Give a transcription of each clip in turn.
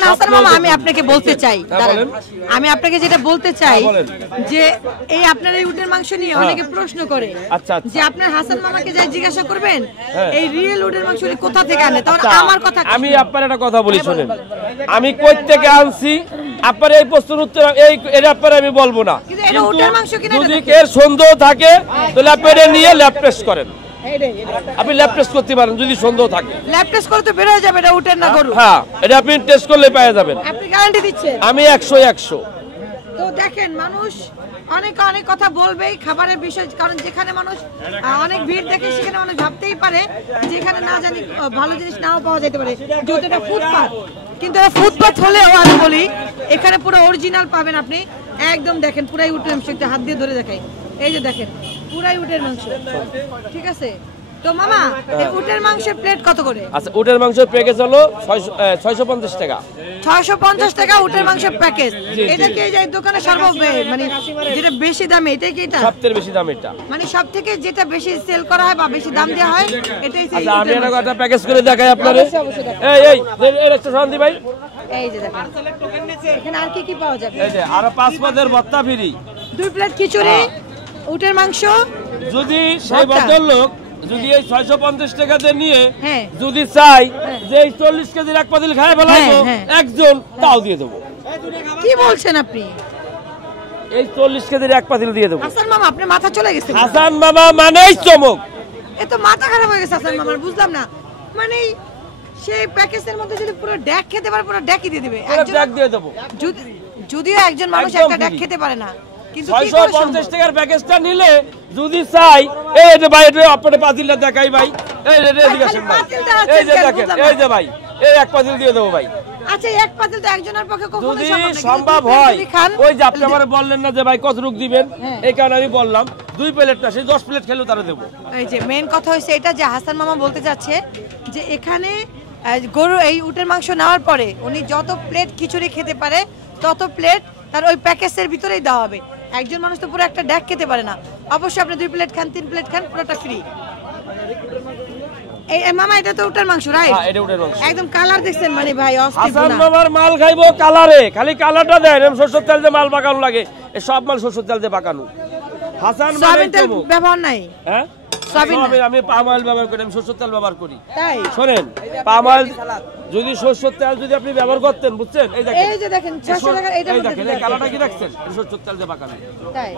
এখন হাসান মামা আমি আপনাকে বলতে চাই, আমি আপনাকে যেটা বলতে চাই যে এই আপনার এই উটের মাংস নিয়ে অনেকে প্রশ্ন করে যে আপনার হাসান মামাকে যাই জিজ্ঞাসা করবেন এই রিয়েল উটের মাংস কোথা থেকে আনে। তাহলে আমার কথা, আমি আপনার একটা কথা বলি শুনেন, আমি কই থেকে আনছি আপনার এই প্রশ্নের উত্তর এই ব্যাপারে আমি বলবো না, যদি এর সন্দেহ থাকে তাহলে আপনি এটা নিয়ে ল্যাব টেস্ট করেন, আপনি ল্যাব টেস্ট করতে পারেন যদি সন্দেহ থাকে। ল্যাব টেস্ট করে তো বের হয়ে যাবে এটা উটের না গরু। হ্যাঁ, এটা আপনি টেস্ট করলে পেয়ে যাবেন। আপনি গ্যারান্টি দিচ্ছেন? আমি 100 তো দেখেন মানুষ অনেক অনেক কথা বলবেই খাবারের বিষয়, কারণ যেখানে মানুষ অনেক ভিড় দেখে সেখানে মানুষ ভাবতেই পারে যেখানে না জানি ভালো জিনিস নাও পাওয়া যেতে পারে, যেহেতু এটা ফুটপাত। কিন্তু এটা ফুটপাত হলেও আমি বলি এখানে পুরো অরিজিনাল পাবেন আপনি। একদম দেখেন পুরাই উটের মাংস, একটু হাত দিয়ে ধরে দেখাই, এই যে দেখেন পুরাই উটের মাংস, ঠিক আছে? তো মামা এই উটের মাংসের প্লেট কত করে? আচ্ছা, উটের মাংসের প্যাকেজ হলো 650 টাকা। 650 টাকা উটের মাংসের প্যাকেজ। এটা কি এই দোকানে মানে যেটা বেশি দামে, এটা কি? এটা সবথেকে বেশি দাম এটা, মানে সবথেকে যেটা বেশি সেল করা হয় বা বেশি দাম দেওয়া হয় এটাই। আচ্ছা, আমি একটা প্যাকেজ করে দেখাই আপনারে। এই একটা শান্তি ভাই, এই যে দেখেন এখানে আর কি কি পাওয়া যাবে। এই যে আর 5 পদের ভর্তা ফ্রি, 2 প্লেট খিচুড়ি, উটের মাংস। যদি সেই ভদ্রলোক যদি এই 650 টাকা দিয়ে নিয়ে যদি চাই যে এই 40 কেজির এক পাতিল খায় ফেলাবো একজন, তাও দিয়ে দেবো। কি বলছেন আপনি? এই 40 কেজির এক পাতিল দিয়ে দেবো। হাসান মামা আপনার মাথা চলে গেছে? হাসান মামা মানেই চমক। এ তো মাথা খারাপ হয়ে গেছে হাসান মামার, বুঝলাম না। মানে সেই প্যাকেজের মধ্যে যদি পুরো ড্যাক খেতে পারে পুরো ড্যাকই দিয়ে দিবে। একজন ড্যাক দিয়ে দেবো। যদিও একজন মানুষ একটা ড্যাক খেতে পারে না, কিন্তু 650 টাকার প্যাকেজটা নিলে যদি চাই এই যে ভাই এটা আপনার পাতিলটা দেখাই ভাই, এই যে এদিকে আসেন ভাই, এই যে দেখেন, এই যে ভাই এই এক পাতিল দিয়ে দেবো ভাই। আচ্ছা, এক পাতিল তো একজনের পক্ষে কখনো যদি সম্ভব হয়, ওই যে আপনি আমারে বললেন না যে ভাই কত রুক দিবেন, এই কারণে আমি বললাম 2 প্লেট না, সেই 10 প্লেট খেলেও তারা দেবো। এই যে মেইন কথা হইছে এটা যে হাসান মামা বলতে যাচ্ছে যে এখানে গরু এই উটের মাংস নেওয়ার পরে উনি যত প্লেট খিচুড়ি খেতে পারে তত প্লেট তার ওই প্যাকেজের ভিতরেই দেওয়া হবে। একজন মানুষ তো পুরো একটা ড্যাক খেতে পারে না। অবশ্যই আপনি 2 প্লেট খান, 3 প্লেট খান, পুরোটা ফ্রি। এই মামা এটা তো উটের মাংস, রাইট? হ্যাঁ, এটা উটের মাংস। একদম কালার দেখছেন মানে ভাই অস্থির। হাসান মামার মাল খাইবো কালারে, খালি কালারটা দেন। এম সরষের তেল দিয়ে মাল পাকানো লাগে, এই সব মাল সরষের তেল দিয়ে পাকানো। হাসান মামার তেল ব্যবহার নাই। হ্যাঁ, আমি পাম অয়েল ব্যবহার করি, আমি সরষের তেল ব্যবহার করি। তাই শোনেন, পাম অয়েল যদি সরষের তেল যদি আপনি ব্যবহার করতেন, বুঝছেন? এই দেখেন, এই যে দেখেন 600 টাকা এটা দেখেন, এই কালারটা কি দেখছেন? এটা সরষের তেল দিয়ে পাকানো। তাই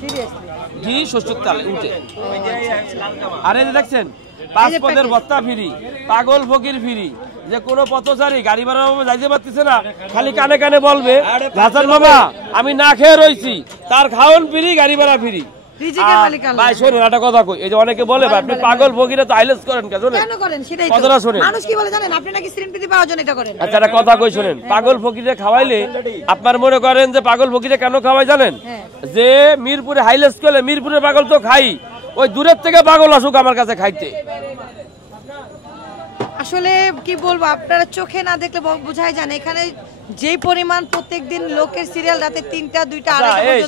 সিরিয়াসলি জি, সরষের তেল উঠে। আর এই যে দেখছেন 5 পদের ভর্তা ফ্রি, পাগল ফকির ফ্রি। যে কোনো পথচারী গাড়ি ভাড়া যাইতে পারতেছে না, খালি কানে কানে বলবে হাসান মামা আমি না খেয়ে রইছি, তার খাওয়ান ফ্রি, গাড়ি ভাড়া ফ্রি। ভাই শোনেন একটা কথা কই, এই যে অনেকে বলে ভাই আপনি পাগল ফকিরে তো আইলেস করেন কেন? কেন করেন সেটাই কথাটা শুনেন। মানুষ কি বলে জানেন? আপনি নাকি স্ক্রিন প্রীতি পাওয়ার জন্য এটা করেন। আচ্ছা, একটা কথা কই শুনেন, পাগল ফকিরে খাওয়াইলে আপনার মনে করেন যে পাগল ফকিরে কেন খাওয়াই জানেন? যে মিরপুরে হাইলেস করলে মিরপুরের পাগল তো খাই, ওই দূরের থেকে পাগল আসুক আমার কাছে খাইতে। আসলে কি বলবো, আপনারা চোখে না দেখলে বোঝাই যায় না এখানে যে পরিমাণ প্রত্যেকদিন লোকের সিরিয়াল রাতে 3টা 2টা 2:30